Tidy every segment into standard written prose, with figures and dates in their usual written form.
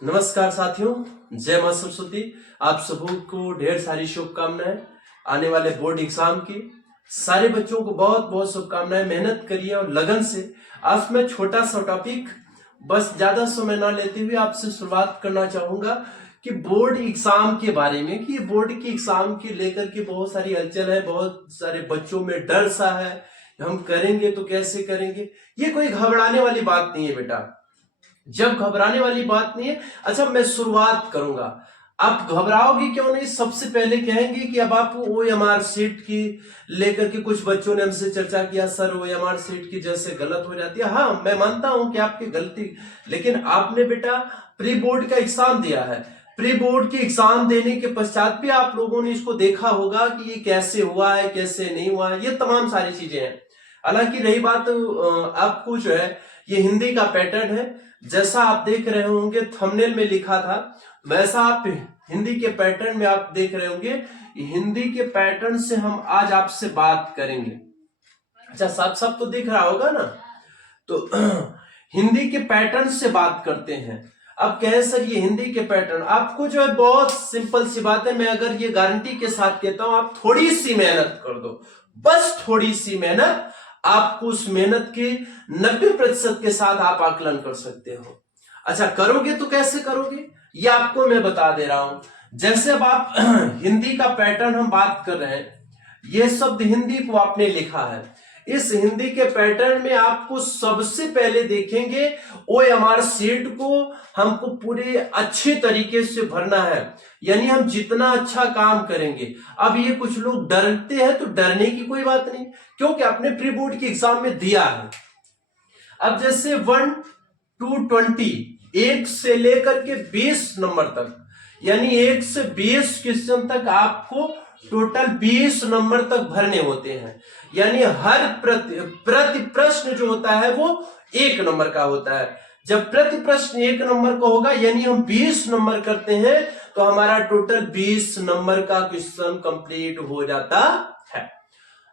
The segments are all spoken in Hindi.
नमस्कार साथियों, जय मां सरस्वती। आप सबों को ढेर सारी शुभकामनाएं आने वाले बोर्ड एग्जाम की। सारे बच्चों को बहुत बहुत शुभकामनाएं। मेहनत करिए और लगन से। आज मैं छोटा सा टॉपिक, बस ज्यादा समय ना लेते हुए आपसे शुरुआत करना चाहूंगा कि बोर्ड एग्जाम के बारे में, कि बोर्ड की एग्जाम के लेकर के बहुत सारी हलचल है, बहुत सारे बच्चों में डर सा है, हम करेंगे तो कैसे करेंगे। ये कोई घबराने वाली बात नहीं है बेटा, जब घबराने वाली बात नहीं है। अच्छा, मैं शुरुआत करूंगा, आप घबराओगे क्यों नहीं। सबसे पहले कहेंगे कि अब आप OMR सीट की लेकर के, कुछ बच्चों ने हमसे चर्चा किया, सर OMR सीट की जैसे गलत हो जाती है। हाँ, मैं मानता हूं कि आपकी गलती, लेकिन आपने बेटा प्री बोर्ड का एग्जाम दिया है। प्री बोर्ड के एग्जाम देने के पश्चात भी आप लोगों ने इसको देखा होगा कि ये कैसे हुआ है, कैसे नहीं हुआ है, ये तमाम सारी चीजें हैं। हालांकि रही बात आपको जो है, ये हिंदी का पैटर्न है, जैसा आप देख रहे होंगे थंबनेल में लिखा था, वैसा आप हिंदी के पैटर्न में आप देख रहे होंगे। हिंदी के पैटर्न से हम आज आपसे बात करेंगे। अच्छा, साफ साफ तो दिख रहा होगा ना। तो हिंदी के पैटर्न से बात करते हैं। अब कहे सर ये हिंदी के पैटर्न, आपको जो है बहुत सिंपल सी बात है, मैं अगर ये गारंटी के साथ कहता हूं, आप थोड़ी सी मेहनत कर दो, बस थोड़ी सी मेहनत, आपको उस मेहनत के 90% के साथ आप आकलन कर सकते हो। अच्छा, करोगे तो कैसे करोगे, ये आपको मैं बता दे रहा हूं। जैसे अब आप हिंदी का पैटर्न हम बात कर रहे हैं, ये शब्द हिंदी को आपने लिखा है। इस हिंदी के पैटर्न में आपको सबसे पहले देखेंगे OMR सीट को हमको पूरे अच्छे तरीके से भरना है, यानी हम जितना अच्छा काम करेंगे। अब ये कुछ लोग डरते हैं, तो डरने की कोई बात नहीं, क्योंकि आपने प्री बोर्ड के एग्जाम में दिया है। अब जैसे 1 to 20, 1 से लेकर के 20 नंबर तक, यानी 1 से 20 क्वेश्चन तक आपको टोटल 20 नंबर तक भरने होते हैं। यानी हर प्रति प्रश्न जो होता है वो 1 नंबर का होता है। जब प्रति प्रश्न 1 नंबर का होगा, यानी हम 20 नंबर करते हैं, तो हमारा टोटल 20 नंबर का क्वेश्चन कंप्लीट हो जाता है।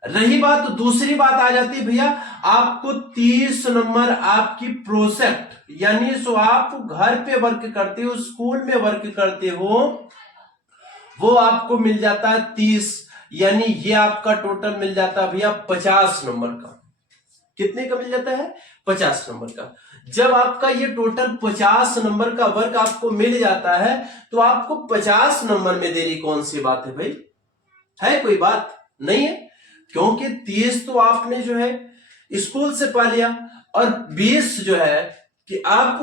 रही बात, तो दूसरी बात आ जाती है भैया, आपको 30 नंबर आपकी प्रोजेक्ट, यानी सो आप घर पे वर्क करते हो, स्कूल में वर्क करते हो, वो आपको मिल जाता है 30, यानी ये आपका टोटल मिल जाता है भैया 50 नंबर का। कितने का मिल जाता है? 50 नंबर का। जब आपका ये टोटल 50 नंबर का वर्क आपको मिल जाता है, तो आपको 50 नंबर में देरी कौन सी बात है भाई? है कोई बात नहीं है, क्योंकि 30 तो आपने जो है स्कूल से पा लिया, और 20 जो है कि आप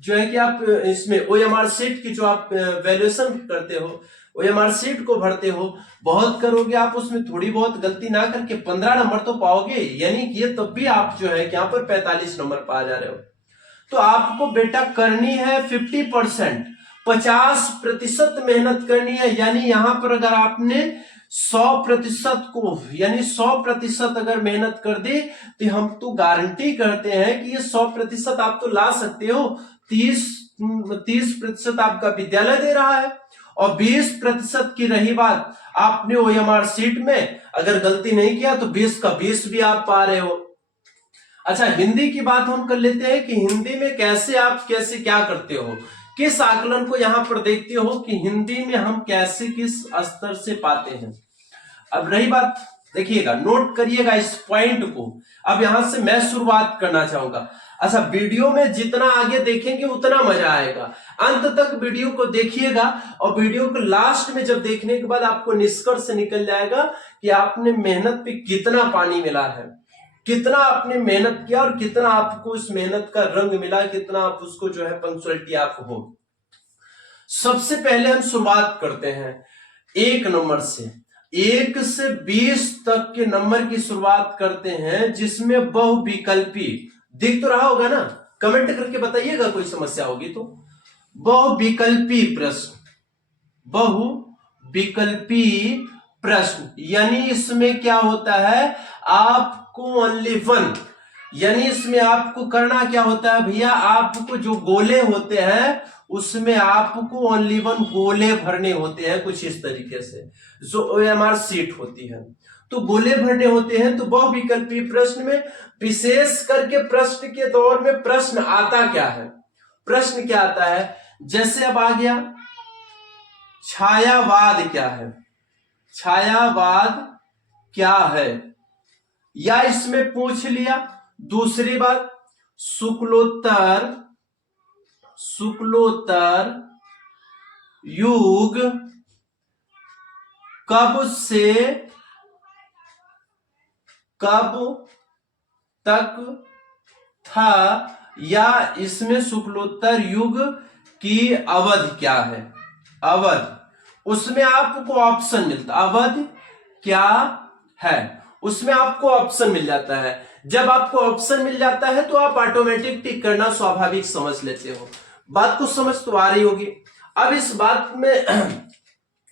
जो है कि आप इसमें OMR सीट की जो आप वैल्यूएशन करते हो, OMR सीट को भरते हो, बहुत करोगे आप, उसमें थोड़ी बहुत गलती ना करके 15 नंबर तो पाओगे, यानी कि ये तब भी आप जो है यहाँ पर 45 नंबर पा जा रहे हो। तो आपको बेटा करनी है 50%, 50% मेहनत करनी है। यानी यहां पर अगर आपने 100% को, यानी 100% अगर मेहनत कर दी, तो हम तो गारंटी करते हैं कि ये 100% आप तो ला सकते हो। 30% आपका विद्यालय दे रहा है, और 20% की रही बात, आपने OMR सीट में अगर गलती नहीं किया तो 20 का 20 भी आप पा रहे हो। अच्छा, हिंदी की बात हम कर लेते हैं कि हिंदी में कैसे आप कैसे क्या करते हो, किस आकलन को यहां पर देखते हो कि हिंदी में हम कैसे किस स्तर से पाते हैं। अब रही बात, देखिएगा, नोट करिएगा इस पॉइंट को। अब यहां से मैं शुरुआत करना चाहूंगा। अच्छा, वीडियो में जितना आगे देखेंगे उतना मजा आएगा, अंत तक वीडियो को देखिएगा, और वीडियो को लास्ट में जब देखने के बाद आपको निष्कर्ष निकल जाएगा कि आपने मेहनत पे कितना पानी मिला है, कितना आपने मेहनत किया, और कितना आपको उस मेहनत का रंग मिला, कितना आप उसको जो है पंक्चुअलिटी आप हो। सबसे पहले हम शुरुआत करते हैं 1 नंबर से। 1 से 20 तक के नंबर की शुरुआत करते हैं, जिसमें बहुविकल्पी दिख तो रहा होगा ना, कमेंट करके बताइएगा कोई समस्या होगी तो। बहुविकल्पी प्रश्न, बहुविकल्पी प्रश्न, यानी इसमें क्या होता है, आपको ओनली 1, यानी इसमें आपको करना क्या होता है भैया, आपको जो गोले होते हैं उसमें आपको ओनली 1 गोले भरने होते हैं, कुछ इस तरीके से जो OMR सीट होती है, तो गोले भरने होते हैं। तो बहुविकल्पी प्रश्न में विशेष करके प्रश्न के दौर में प्रश्न आता क्या है, प्रश्न क्या आता है, जैसे अब आ गया छायावाद क्या है, छायावाद क्या है, या इसमें पूछ लिया। दूसरी बात, शुक्लोत्तर युग कब से कब तक था, या इसमें शुक्लोत्तर युग की अवधि क्या है, अवधि। उसमें आपको ऑप्शन मिलता, अवधि क्या है, उसमें आपको ऑप्शन मिल जाता है। जब आपको ऑप्शन मिल जाता है तो आप ऑटोमेटिक टिक करना स्वाभाविक समझ लेते हो। बात को समझ तो आ रही होगी। अब इस बात में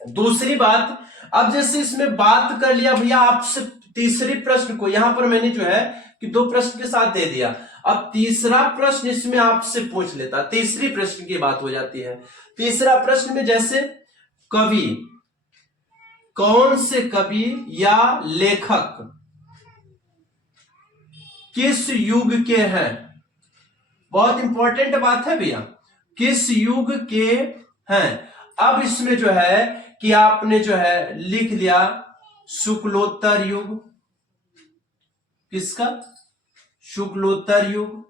दूसरी बात, अब जैसे इसमें बात कर लिया भैया आपसे, तीसरी प्रश्न को यहां पर मैंने जो है कि 2 प्रश्न के साथ दे दिया। अब तीसरा प्रश्न इसमें आपसे पूछ लेता, तीसरी प्रश्न की बात हो जाती है। तीसरा प्रश्न में जैसे कवि, कौन से कवि या लेखक किस युग के हैं, बहुत इंपॉर्टेंट बात है भैया, किस युग के हैं। अब इसमें जो है कि आपने जो है लिख दिया शुक्लोत्तर युग, किसका, शुक्लोत्तर युग।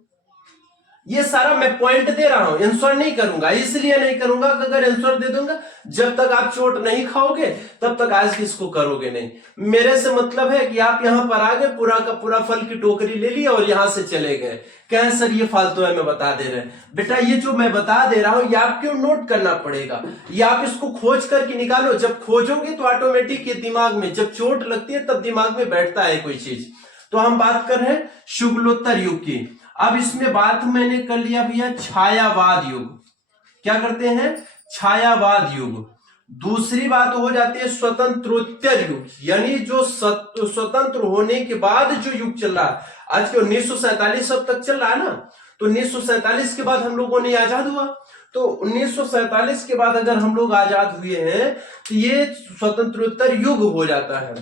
ये सारा मैं पॉइंट दे रहा हूं, आंसर नहीं करूंगा, इसलिए नहीं करूंगा कि अगर आंसर दे दूंगा जब तक आप चोट नहीं खाओगे तब तक आज किसको करोगे नहीं। मेरे से मतलब है कि आप यहां पर आ गए, पूरा का पूरा फल की टोकरी ले ली और यहां से चले गए, कहें सर ये फालतू है, मैं बता दे रहे हैं। बेटा ये जो मैं बता दे रहा हूं ये आपको नोट करना पड़ेगा, ये आप इसको खोज करके निकालो। जब खोजोगे तो ऑटोमेटिक ये दिमाग में, जब चोट लगती है तब दिमाग में बैठता है कोई चीज। तो हम बात कर रहे हैं शुक्लोत्तर युग की। अब इसमें बात मैंने कर लिया भैया छायावाद युग, क्या करते हैं, छायावाद युग। दूसरी बात हो जाती है स्वतंत्रोत्तर युग, यानी जो स्वतंत्र होने के बाद जो युग चल रहा है, आज के 1947 अब तक चल रहा है ना, तो 1947 के बाद हम लोगों ने आजाद हुआ, तो 1947 के बाद अगर हम लोग आजाद हुए हैं तो ये स्वतंत्रोत्तर युग हो जाता है।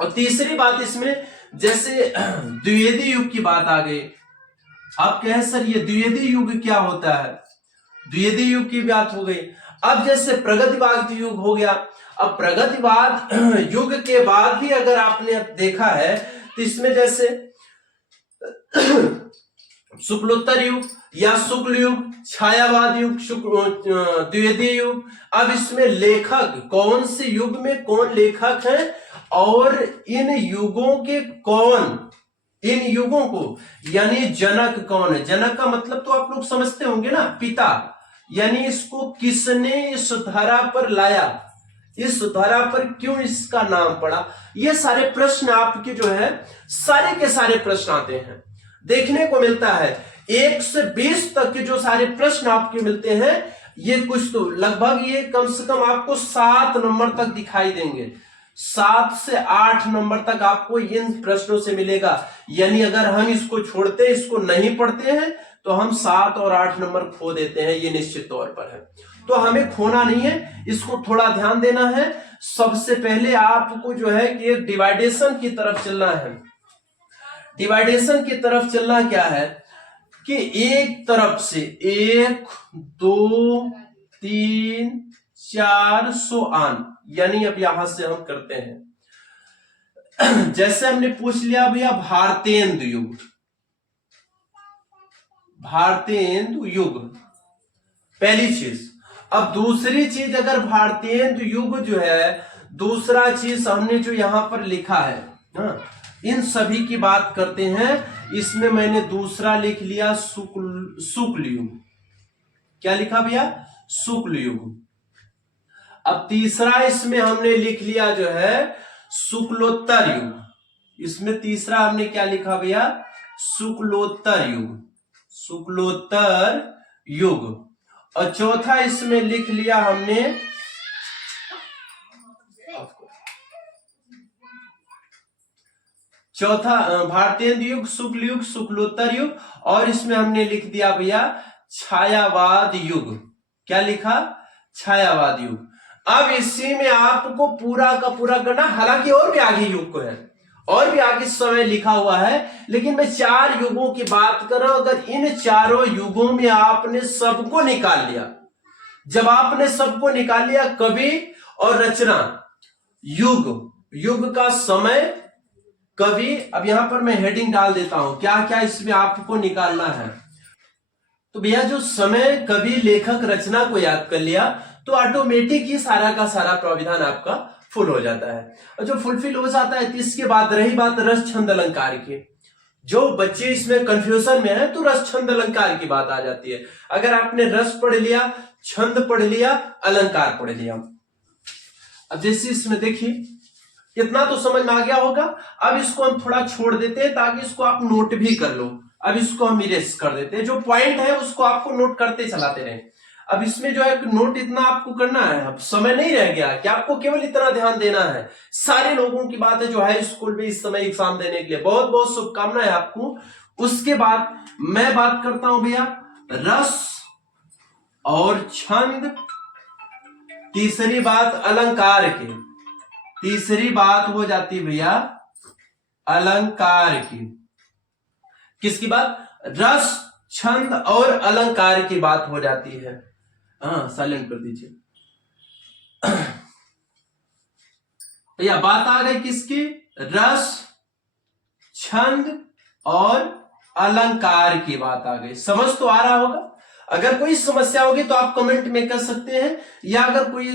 और तीसरी बात इसमें जैसे द्विवेदी युग की बात आ गई। आप कहें सर ये द्विवेदी युग क्या होता है, द्विवेदी युग की बात हो गई। अब जैसे प्रगतिवाद युग हो गया। अब प्रगतिवाद युग के बाद ही अगर आपने देखा है तो इसमें जैसे शुक्लोत्तर युग या शुक्ल युग, छायावाद युग, द्विवेदी युग। अब इसमें लेखक, कौन से युग में कौन लेखक है और इन युगों के कौन, इन युगों को यानी जनक कौन है, जनक का मतलब तो आप लोग समझते होंगे ना, पिता, यानी इसको किसने इस धरा पर लाया, इस धरा पर क्यों इसका नाम पड़ा। ये सारे प्रश्न आपके जो है सारे के सारे प्रश्न आते हैं, देखने को मिलता है। 1 से 20 तक के जो सारे प्रश्न आपके मिलते हैं, ये कुछ तो लगभग ये कम से कम आपको 7 नंबर तक दिखाई देंगे, 7 से 8 नंबर तक आपको इन प्रश्नों से मिलेगा। यानी अगर हम इसको छोड़ते, इसको नहीं पढ़ते हैं तो हम 7 और 8 नंबर खो देते हैं, ये निश्चित तौर पर है। तो हमें खोना नहीं है, इसको थोड़ा ध्यान देना है। सबसे पहले आपको जो है कि एक डिवाइडेशन की तरफ चलना है। डिवाइडेशन की तरफ चलना क्या है कि एक तरफ से 1 2 3 4 सो आन, यानी अब यहां से हम करते हैं। जैसे हमने पूछ लिया भैया भारतेंदु युग, भारतेंदु युग पहली चीज। अब दूसरी चीज, अगर भारतेंदु युग जो है, दूसरा चीज हमने जो यहां पर लिखा है ना, इन सभी की बात करते हैं। इसमें मैंने दूसरा लिख लिया शुक्ल युग, क्या लिखा भैया, शुक्ल युग। अब तीसरा इसमें हमने लिख लिया जो है शुक्लोत्तर युग, इसमें तीसरा हमने क्या लिखा भैया, शुक्लोत्तर युग, शुक्लोत्तर युग। और चौथा इसमें लिख लिया हमने चौथा भारतेंदु युग, शुक्ल युग, शुक्लोत्तर युग, और इसमें हमने लिख दिया भैया छायावाद युग, क्या लिखा, छायावाद युग। अब इसी में आपको पूरा का पूरा करना, हालांकि और भी आगे युग को है, और भी आगे समय लिखा हुआ है, लेकिन मैं 4 युगों की बात कर रहा हूं। अगर इन चारों युगों में आपने सबको निकाल लिया, जब आपने सबको निकाल लिया, कवि और रचना, युग का समय, कवि, अब यहां पर मैं हेडिंग डाल देता हूं क्या क्या इसमें आपको निकालना है। तो भैया जो समय, कवि, लेखक, रचना को याद कर लिया तो ऑटोमेटिक ही सारा का सारा प्राविधान आपका फुल हो जाता है। और जो फुलफिल हो जाता है तो इसके बाद रही बात रस छंद अलंकार की। जो बच्चे इसमें कंफ्यूजन में है तो रस छंद अलंकार की बात आ जाती है। अगर आपने रस पढ़ लिया, छंद पढ़ लिया, अलंकार पढ़ लिया, अब जैसे इसमें देखिए इतना तो समझ में आ गया होगा। अब इसको हम थोड़ा छोड़ देते हैं ताकि इसको आप नोट भी कर लो। अब इसको हम इरेज कर देते हैं, जो पॉइंट है उसको आपको नोट करते चलाते रहे। अब इसमें जो है नोट इतना आपको करना है, अब समय नहीं रह गया कि आपको केवल इतना ध्यान देना है। सारे लोगों की बात है जो हाई स्कूल में इस समय एग्जाम देने के लिए, बहुत बहुत शुभकामनाएं आपको। उसके बाद मैं बात करता हूं भैया रस और छंद, तीसरी बात अलंकार की, तीसरी बात हो जाती भैया अलंकार की। किसकी बात? रस, छंद और अलंकार की बात हो जाती है। हाँ, साइलेंट कर दीजिए भैया। बात आ गई किसकी? रस, छंद और अलंकार की बात आ गई। समझ तो आ रहा होगा। अगर कोई समस्या होगी तो आप कमेंट में कर सकते हैं, या अगर कोई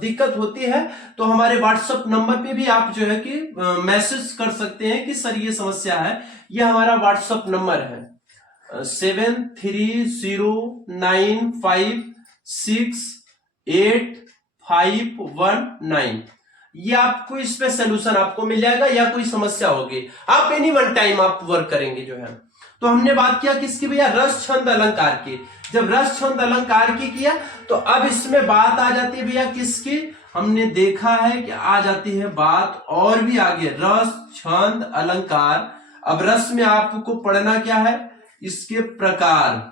दिक्कत होती है तो हमारे व्हाट्सएप नंबर पे भी आप जो है कि मैसेज कर सकते हैं कि सर ये समस्या है। ये हमारा व्हाट्सएप नंबर है 7309568519। ये आपको इस पे सोल्यूशन आपको मिल जाएगा, या कोई समस्या होगी आप एनी वन टाइम आप वर्क करेंगे जो है। तो हमने बात किया किसकी भैया? रस, छंद, अलंकार की। जब रस, छंद, अलंकार की किया तो अब इसमें बात आ जाती है भैया किसकी? हमने देखा है कि आ जाती है बात और भी आगे, रस, छंद, अलंकार। अब रस में आपको पढ़ना क्या है? इसके प्रकार।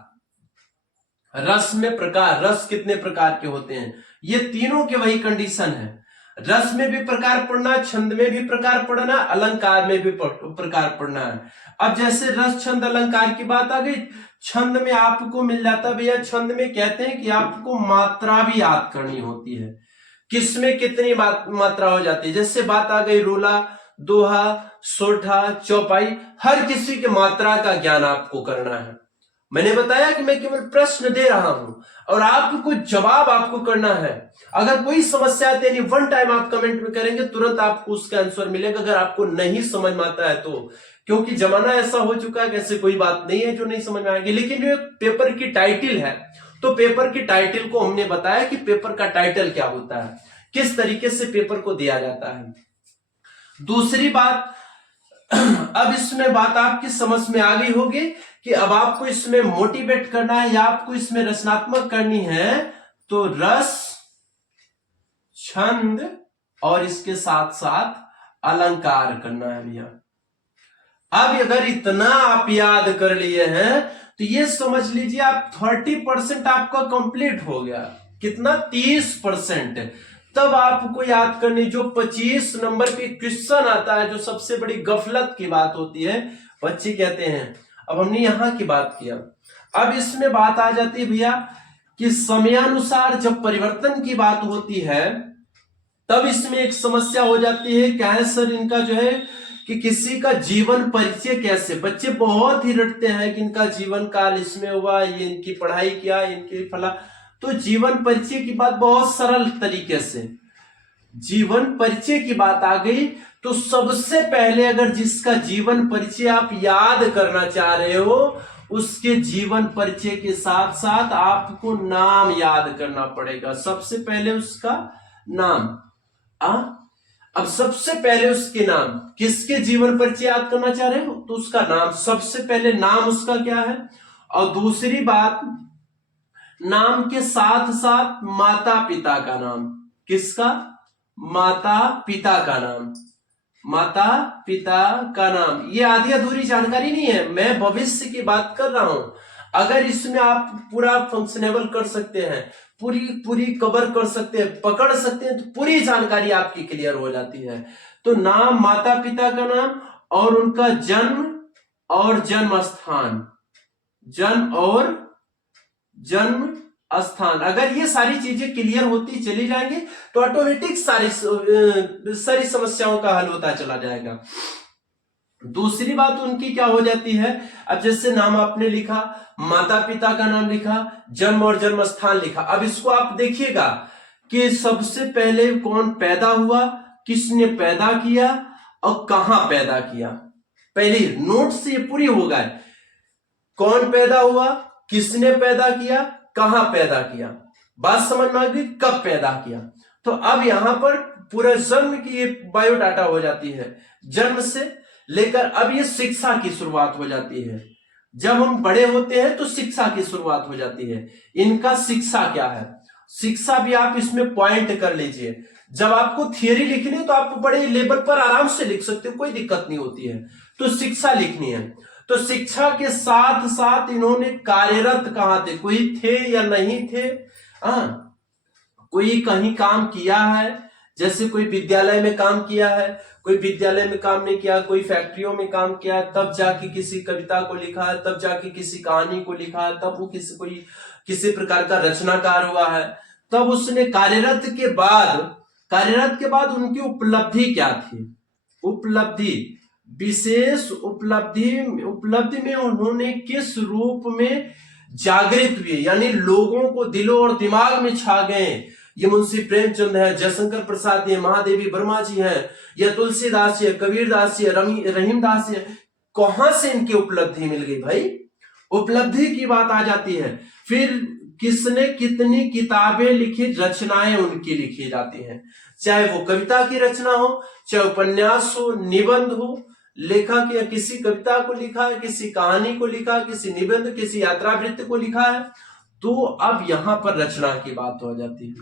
रस में प्रकार, रस कितने प्रकार के होते हैं, ये तीनों के वही कंडीशन है। रस में भी प्रकार पढ़ना, छंद में भी प्रकार पढ़ना, अलंकार में भी प्रकार पढ़ना है। अब जैसे रस, छंद, अलंकार की बात आ गई, छंद में आपको मिल जाता भैया, छंद में कहते हैं कि आपको मात्रा भी याद करनी होती है। किसमें कितनी मात्रा हो जाती है? जैसे बात आ गई रोला, दोहा, सोठा, चौपाई, हर किसी की मात्रा का ज्ञान आपको करना है। मैंने बताया कि मैं केवल प्रश्न दे रहा हूं और आपको जवाब आपको करना है। अगर कोई समस्या आती है वन टाइम आप कमेंट में करेंगे, तुरंत आपको उसका आंसर मिलेगा। अगर आपको नहीं समझ में आता है तो, क्योंकि जमाना ऐसा हो चुका है कि ऐसे कोई बात नहीं है जो नहीं समझ में आएगी। लेकिन जो पेपर की टाइटल है, तो पेपर की टाइटल को हमने बताया कि पेपर का टाइटल क्या होता है, किस तरीके से पेपर को दिया जाता है। दूसरी बात, अब इसमें बात आपकी समझ में आ गई होगी कि अब आपको इसमें मोटिवेट करना है या आपको इसमें रचनात्मक करनी है, तो रस, छंद और इसके साथ साथ अलंकार करना है भैया। अब अगर इतना आप याद कर लिए हैं तो ये समझ लीजिए आप 30% आपका कंप्लीट हो गया। कितना? 30%। तब आपको याद करनी, जो 25 नंबर पे क्वेश्चन आता है, जो सबसे बड़ी गफलत की बात होती है, बच्चे कहते हैं। अब हमने यहां की बात किया, अब इसमें बात आ जाती है भैया कि समयानुसार जब परिवर्तन की बात होती है तब इसमें एक समस्या हो जाती है। क्या है सर इनका जो है कि किसी का जीवन परिचय कैसे, बच्चे बहुत ही रटते हैं कि इनका जीवन काल इसमें हुआ, ये इनकी पढ़ाई किया, इनकी फला। तो जीवन परिचय की बात बहुत सरल तरीके से, जीवन परिचय की बात आ गई तो सबसे पहले अगर जिसका जीवन परिचय आप याद करना चाह रहे हो, उसके जीवन परिचय के साथ साथ आपको नाम याद करना पड़ेगा। सबसे पहले उसका नाम। अब सबसे पहले उसके नाम, किसके जीवन परिचय याद करना चाह रहे हो तो उसका नाम, सबसे पहले नाम उसका क्या है। और दूसरी बात, नाम के साथ साथ माता पिता का नाम। किसका? माता पिता का नाम। माता पिता का नाम, ये आधी अधूरी जानकारी नहीं है, मैं भविष्य की बात कर रहा हूं। अगर इसमें आप पूरा फंक्शनेबल कर सकते हैं, पूरी पूरी कवर कर सकते हैं, पकड़ सकते हैं, तो पूरी जानकारी आपकी क्लियर हो जाती है। तो नाम, माता पिता का नाम और उनका जन्म और जन्म स्थान, जन्म और जन्म स्थान, अगर ये सारी चीजें क्लियर होती चली जाएंगी तो ऑटोमेटिक सारी समस्याओं का हल होता चला जाएगा। दूसरी बात उनकी क्या हो जाती है, अब जैसे नाम आपने लिखा, माता पिता का नाम लिखा, जन्म और जन्म स्थान लिखा। अब इसको आप देखिएगा कि सबसे पहले कौन पैदा हुआ, किसने पैदा किया और कहां पैदा किया। पहली नोट से ये पूरी हो गए, कौन पैदा हुआ, किसने पैदा किया, कहां पैदा किया, बात समझ में आ गई, कब पैदा किया। तो अब यहां पर पूरा जन्म की ये बायोडाटा हो जाती है, जन्म से लेकर अब ये शिक्षा की शुरुआत हो जाती है। जब हम बड़े होते हैं तो शिक्षा की शुरुआत हो जाती है। इनका शिक्षा क्या है, शिक्षा भी आप इसमें पॉइंट कर लीजिए। जब आपको थियरी लिखनी है तो आप बड़े लेवल पर आराम से लिख सकते हो, कोई दिक्कत नहीं होती है। तो शिक्षा लिखनी है, तो शिक्षा के साथ साथ इन्होंने कार्यरत कहां थे, कोई थे या नहीं थे, कोई कहीं काम किया है, जैसे कोई विद्यालय में काम किया है, कोई विद्यालय में काम नहीं किया, कोई फैक्ट्रियों में काम किया, तब जाके किसी कविता को लिखा है, तब जाके किसी कहानी को लिखा है, तब वो किसी प्रकार का रचनाकार हुआ है। तब उसने कार्यरत के बाद उनकी उपलब्धि क्या थी, उपलब्धि, विशेष उपलब्धि में उन्होंने किस रूप में जागृत हुए, यानी लोगों को दिलों और दिमाग में छा गए। ये मुंशी प्रेमचंद है, जयशंकर प्रसाद है, महादेवी वर्मा जी हैं, या तुलसीदास है, कबीरदास है, रहीमदास है। कहां से इनकी उपलब्धि मिल गई भाई, उपलब्धि की बात आ जाती है। फिर किसने कितनी किताबें लिखी, रचनाएं उनकी लिखी जाती हैं, चाहे वो कविता की रचना हो, चाहे उपन्यास हो, निबंध हो, लेखक या किसी कविता को लिखा है, किसी कहानी को लिखा, किसी निबंध, किसी यात्रावृत्त को लिखा है। तो अब यहां पर रचना की बात हो जाती है।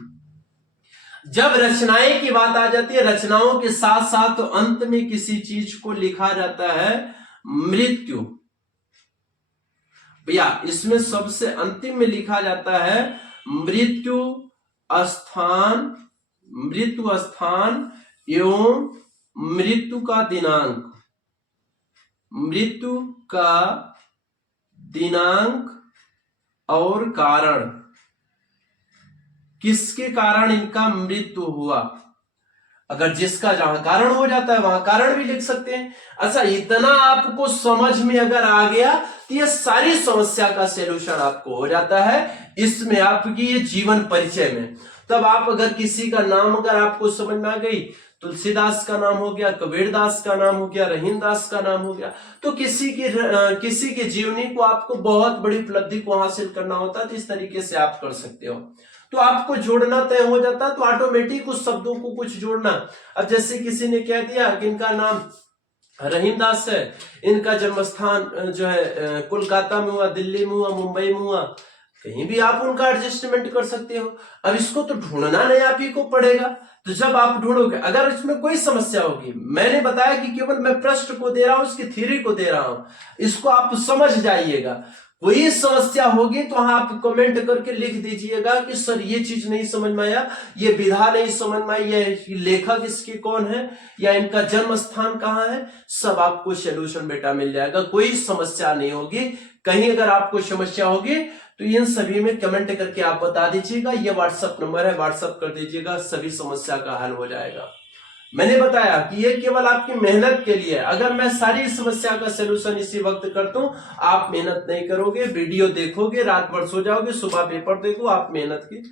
जब रचनाएं की बात आ जाती है, रचनाओं के साथ साथ तो अंत में किसी चीज को लिखा जाता है मृत्यु। भैया इसमें सबसे अंतिम में लिखा जाता है मृत्यु स्थान एवं मृत्यु का दिनांक, मृत्यु का दिनांक और कारण, किसके कारण इनका मृत्यु हुआ। अगर जिसका जहां कारण हो जाता है वहां कारण भी लिख सकते हैं। अच्छा, इतना आपको समझ में अगर आ गया तो ये सारी समस्या का सलूशन आपको हो जाता है इसमें, आपकी ये जीवन परिचय में। तब आप अगर किसी का नाम अगर आपको समझ में आ गई, तुलसीदास का नाम हो गया, कबीरदास का नाम हो गया, रहीमदास का नाम हो गया, तो किसी की जीवनी को आपको बहुत बड़ी उपलब्धि को हासिल करना होता है, तो इस तरीके से आप कर सकते हो। तो आपको जोड़ना तय हो जाता है, तो ऑटोमेटिक उस शब्दों को कुछ जोड़ना। अब जैसे किसी ने कह दिया कि इनका नाम रहीमदास है, इनका जन्म स्थान जो है कोलकाता में हुआ, दिल्ली में हुआ, मुंबई में हुआ, कहीं भी आप उनका एडजस्टमेंट कर सकते हो। अब इसको तो ढूंढना नहीं आप ही को पड़ेगा। तो जब आप ढूंढोगे, अगर इसमें कोई समस्या होगी, मैंने बताया कि केवल मैं प्रश्न को दे रहा हूं, उसकी थ्योरी को दे रहा हूं, इसको आप समझ जाइएगा। कोई समस्या होगी तो आप कमेंट करके लिख दीजिएगा कि सर ये चीज नहीं समझ में आया, ये विधा नहीं समझ में आई, ये लेखक इसके कौन है, या इनका जन्म स्थान कहाँ है, सब आपको सलूशन बेटा मिल जाएगा, कोई समस्या नहीं होगी। कहीं अगर आपको समस्या होगी तो इन सभी में कमेंट करके आप बता दीजिएगा, ये व्हाट्सएप नंबर है, व्हाट्सएप कर दीजिएगा, सभी समस्या का हल हो जाएगा। मैंने बताया कि ये केवल आपकी मेहनत के लिए, अगर मैं सारी समस्या का सलूशन इसी वक्त करता हूं, आप मेहनत नहीं करोगे, वीडियो देखोगे, रात भर सो जाओगे, सुबह पेपर देखो, आप मेहनत की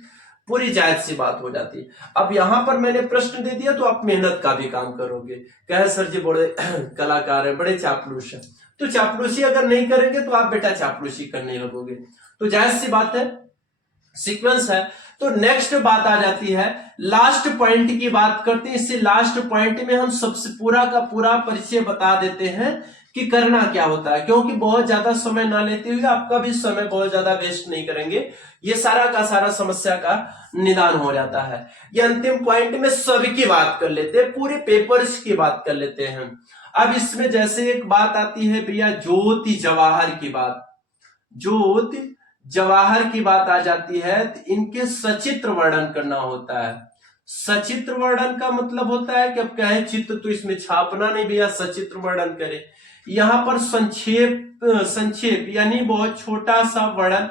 पूरी जायज सी बात हो जाती है। अब यहां पर मैंने प्रश्न दे दिया तो आप मेहनत का भी काम करोगे। कहे सर जी बड़े कलाकार है, बड़े चापलूस है, तो चापलूसी अगर नहीं करेंगे तो आप बेटा चापलूसी करने लगोगे, तो जायज सी बात है, सीक्वेंस है। तो नेक्स्ट बात आ जाती है, लास्ट पॉइंट की बात करते हैं। इससे लास्ट पॉइंट में हम सबसे पूरा का पूरा परिचय बता देते हैं कि करना क्या होता है, क्योंकि बहुत ज्यादा समय ना लेते हुए आपका भी समय बहुत ज्यादा वेस्ट नहीं करेंगे, ये सारा का सारा समस्या का निदान हो जाता है। ये अंतिम पॉइंट में सभी की बात कर लेते हैं, पूरे पेपर्स की बात कर लेते हैं। अब इसमें जैसे एक बात आती है भैया ज्योति जवाहर की बात, ज्योति जवाहर की बात आ जाती है तो इनके सचित्र वर्णन करना होता है। सचित्र वर्णन का मतलब होता है कि अब क्या है, चित्र तो इसमें छापना नहीं भैया, सचित्र वर्णन करे। यहाँ पर संक्षेप यानी बहुत छोटा सा वर्णन,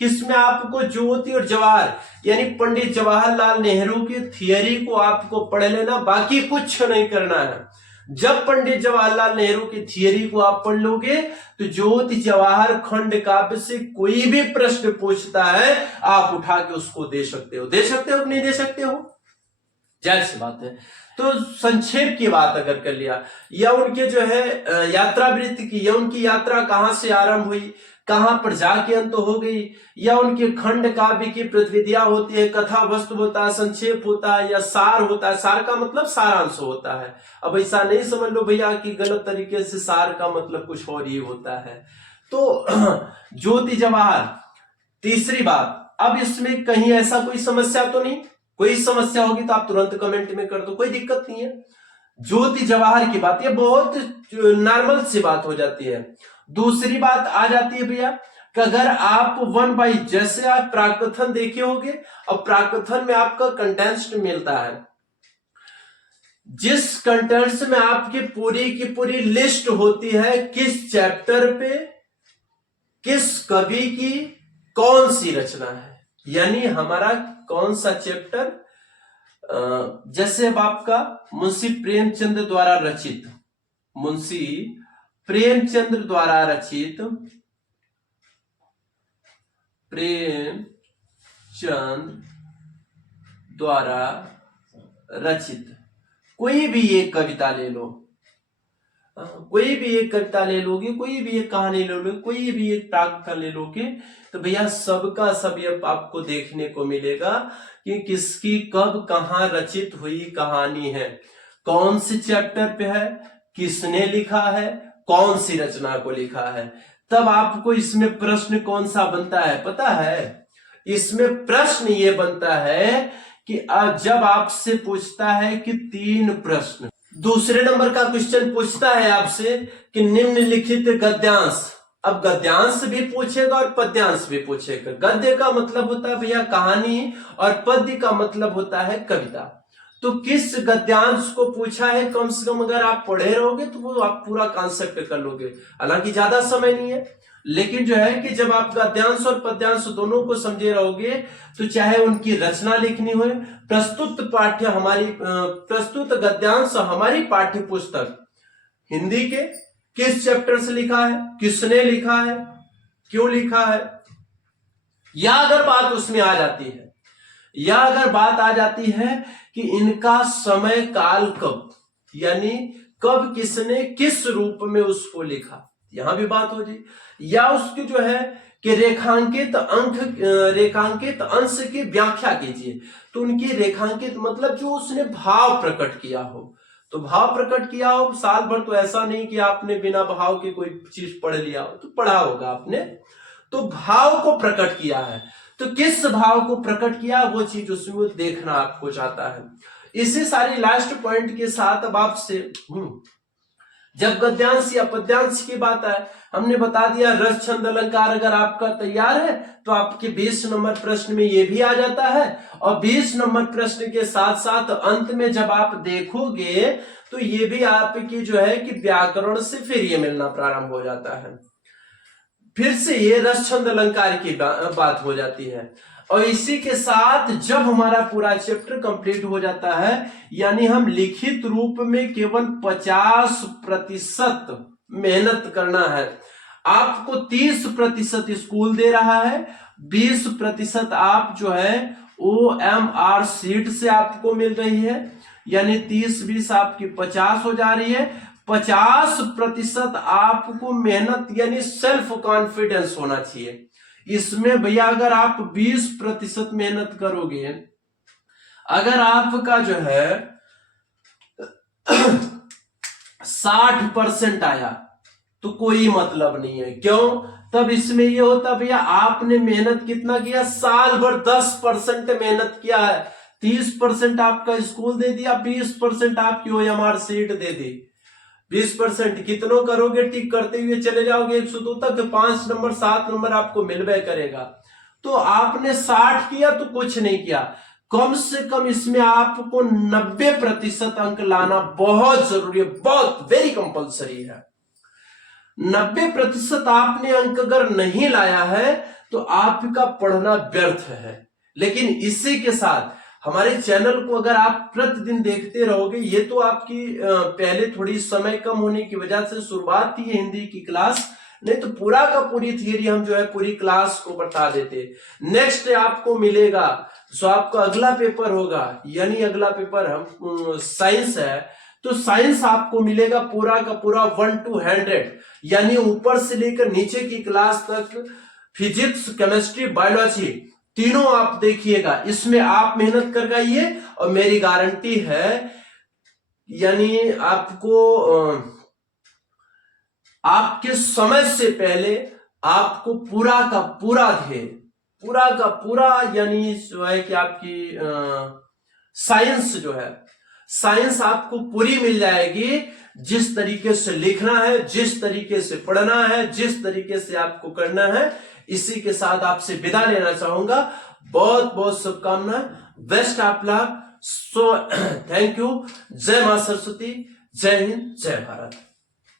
किसमें आपको ज्योति और जवाहर यानी पंडित जवाहरलाल नेहरू की थियरी को आपको पढ़ लेना, बाकी कुछ नहीं करना है। जब पंडित जवाहरलाल नेहरू की थियरी को आप पढ़ लोगे तो ज्योति जवाहर खंड काव्य से कोई भी प्रश्न पूछता है आप उठा के उसको दे सकते हो कि नहीं दे सकते हो, जाहिर सी बात है। तो संक्षेप की बात अगर कर लिया, या उनके जो है यात्रा वृत्ति की, या उनकी यात्रा कहां से आरंभ हुई, कहां पर जाके अंत हो गई, या उनके खंड काव्य की प्रतिविधियां होती है, कथा वस्तु होता है, संक्षेप होता है, या सार होता है। सार का मतलब सारांश होता है। अब ऐसा नहीं समझ लो भैया कि गलत तरीके से सार का मतलब कुछ और ही होता है। तो ज्योति जवाहर। तीसरी बात, अब इसमें कहीं ऐसा कोई समस्या तो नहीं, कोई समस्या होगी तो आप तुरंत कमेंट में कर दो, कोई दिक्कत नहीं है। ज्योति जवाहर की बात, ये बहुत नॉर्मल सी बात हो जाती है। दूसरी बात आ जाती है भैया कि अगर आप 1/, जैसे आप प्राकथन देखे होंगे और प्राकथन में आपका कंटेंट्स मिलता है, जिस कंटेंट्स में आपकी पूरी की पूरी लिस्ट होती है किस चैप्टर पे किस कवि की कौन सी रचना है, यानी हमारा कौन सा चैप्टर, जैसे अब आपका मुंशी प्रेमचंद द्वारा रचित, मुंशी प्रेमचंद द्वारा रचित, प्रेमचंद द्वारा रचित कोई भी एक कविता ले लो, कोई भी एक कविता ले लोगे, कोई भी एक कहानी ले लोगे, कोई भी एक प्राकथन ले लोगे, तो भैया सबका सब ये आपको देखने को मिलेगा कि किसकी कब कहां रचित हुई कहानी है, कौन से चैप्टर पे है, किसने लिखा है, कौन सी रचना को लिखा है। तब आपको इसमें प्रश्न कौन सा बनता है पता है? इसमें प्रश्न ये बनता है कि जब आपसे पूछता है कि 3 प्रश्न, दूसरे नंबर का क्वेश्चन पूछता है आपसे कि निम्नलिखित गद्यांश, अब गद्यांश भी पूछेगा और पद्यांश भी पूछेगा। गद्य का मतलब होता है भैया कहानी और पद्य का मतलब होता है कविता। तो किस गद्यांश को पूछा है, कम से कम अगर आप पढ़े रहोगे तो वो आप पूरा कॉन्सेप्ट कर लोगे। हालांकि ज्यादा समय नहीं है, लेकिन जो है कि जब आप गद्यांश और पद्यांश दोनों को समझे रहोगे तो चाहे उनकी रचना लिखनी हो, प्रस्तुत गद्यांश हमारी पाठ्य पुस्तक हिंदी के किस चैप्टर से लिखा है, किसने लिखा है, क्यों लिखा है, या अगर बात उसमें आ जाती है, या अगर बात आ जाती है कि इनका समय काल कब, यानी कब किसने किस रूप में उसको लिखा, यहां भी बात हो जाए, या उसकी जो है कि रेखांकित अंश की व्याख्या कीजिए। तो उनकी रेखांकित मतलब जो उसने भाव प्रकट किया हो, तो भाव प्रकट किया हो, साल भर तो ऐसा नहीं कि आपने बिना भाव की कोई चीज पढ़ लिया हो, तो पढ़ा होगा आपने, तो भाव को प्रकट किया है, तो किस भाव को प्रकट किया वो चीज उसमें देखना आपको चाहता है। इसी सारी लास्ट पॉइंट के साथ अब आपसे जब गद्यांश या पद्यांश की बात है, हमने बता दिया रस छंद अलंकार अगर आपका तैयार है तो आपके 20 नंबर प्रश्न में ये भी आ जाता है, और 20 नंबर प्रश्न के साथ साथ अंत में जब आप देखोगे तो ये भी आपकी जो है कि व्याकरण से फिर ये मिलना प्रारंभ हो जाता है, फिर से ये रस छंद अलंकार की बात हो जाती है। और इसी के साथ जब हमारा पूरा चैप्टर कंप्लीट हो जाता है, यानी हम लिखित रूप में केवल 50% मेहनत करना है, आपको 30% स्कूल दे रहा है, 20% आप जो है OMR सीट से आपको मिल रही है, यानी 30-20 आपकी 50 हो जा रही है। 50% आपको मेहनत यानी सेल्फ कॉन्फिडेंस होना चाहिए। इसमें भैया अगर आप 20% मेहनत करोगे, अगर आपका जो है 60% आया तो कोई मतलब नहीं है, क्यों? तब इसमें ये होता भैया आपने मेहनत कितना किया, साल भर 10% मेहनत किया है, 30% आपका स्कूल दे दिया, 20% आपकी OMR सीट दे दी, 20% कितनों करोगे, टिक करते हुए चले जाओगे 102 तक, तो 5 नंबर 7 नंबर आपको मिलवे करेगा। तो आपने 60 किया तो कुछ नहीं किया, कम से कम इसमें आपको 90% अंक लाना बहुत जरूरी है, बहुत वेरी कंपलसरी है। 90% आपने अंक अगर नहीं लाया है तो आपका पढ़ना व्यर्थ है। लेकिन इसी के साथ हमारे चैनल को अगर आप प्रतिदिन देखते रहोगे, ये तो आपकी पहले थोड़ी समय कम होने की वजह से शुरुआत थी हिंदी की क्लास, नहीं तो पूरा का पूरी थियरी हम जो है पूरी क्लास को बता देते। नेक्स्ट आपको मिलेगा, सो आपका अगला पेपर होगा, यानी अगला पेपर हम साइंस है, तो साइंस आपको मिलेगा पूरा का पूरा 1 to 100, यानी ऊपर से लेकर नीचे की क्लास तक फिजिक्स, केमिस्ट्री, बायोलॉजी तीनों आप देखिएगा। इसमें आप मेहनत कर गाइए और मेरी गारंटी है, यानी आपको आपके समय से पहले आपको पूरा का पूरा ध्येय, पूरा का पूरा, यानी जो है कि आपकी साइंस जो है, साइंस आपको पूरी मिल जाएगी। जिस तरीके से लिखना है, जिस तरीके से पढ़ना है, जिस तरीके से आपको करना है, इसी के साथ आपसे विदा लेना चाहूंगा। बहुत बहुत शुभकामनाएं, best of luck. So thank you. जय मां सरस्वती, जय हिंद, जय भारत।